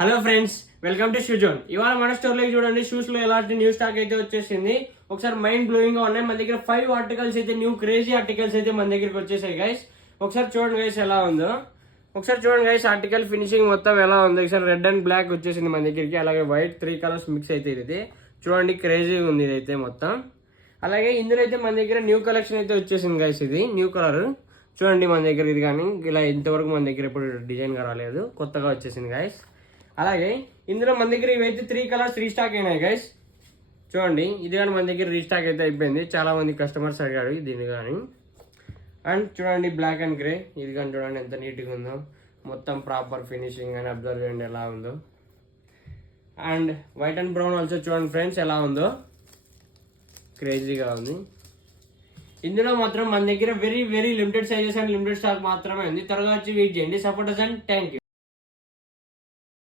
Hello friends, welcome to shoe zone. ఇవాళ మన స్టోర్లో చూడండి, షూస్ లో ఎలాంటి న్యూ స్టాక్ అయితే వచ్చేసింది. ఒకసారి మైండ్ బ్లోయింగ్ గా ఉన్నాయి. మన దగ్గర 5 ఆర్టికల్స్ అయితే, న్యూ క్రేజీ ఆర్టికల్స్ అయితే మన దగ్గరికి వచ్చేసాయి గైస్. ఒకసారి చూడండి గైస్ ఎలా ఉందో. ఒకసారి చూడండి గైస్, ఆర్టికల్ ఫినిషింగ్ మొత్తం ఎలా ఉందో. ఒకసారి రెడ్ అండ్ బ్లాక్ వచ్చేసింది మన దగ్గరికి, అలాగే వైట్ 3 కలర్స్ మిక్స్ అయితే ఇది చూడండి, క్రేజీగా ఉంది ఇదైతే మొత్తం. అలాగే ఇందులో అయితే మన దగ్గర న్యూ కలెక్షన్ అయితే వచ్చేసింది గైస్. ఇది న్యూ కలర్ చూడండి మన దగ్గర. ఇది కానీ ఇలా ఇంతవరకు మన దగ్గర ఎప్పుడు డిజైన్ గా రాలేదు, కొత్తగా వచ్చేసింది గైస్. అలాగే ఇందులో మన దగ్గర ఇవైతే 3 కలర్స్ రీస్టాక్ అయినాయి గైస్. చూడండి, ఇది కానీ మన దగ్గర రీస్టాక్ అయితే అయిపోయింది. చాలా మంది కస్టమర్స్ అడిగాడు దీన్ని కానీ. అండ్ చూడండి బ్లాక్ అండ్ గ్రే, ఇది కానీ చూడండి ఎంత నీట్గా ఉందో. మొత్తం ప్రాపర్ ఫినిషింగ్ అని అబ్జర్వ్ చేయండి ఎలా ఉందో. And white and brown also చూడండి ఫ్రెండ్స్ ఎలా ఉందో, క్రేజీగా ఉంది. ఇందులో మాత్రం మన దగ్గర very very limited sizes and limited stock మాత్రమే ఉంది. త్వరగా వచ్చి వెయిట్ చేయండి. Supporters and thank you.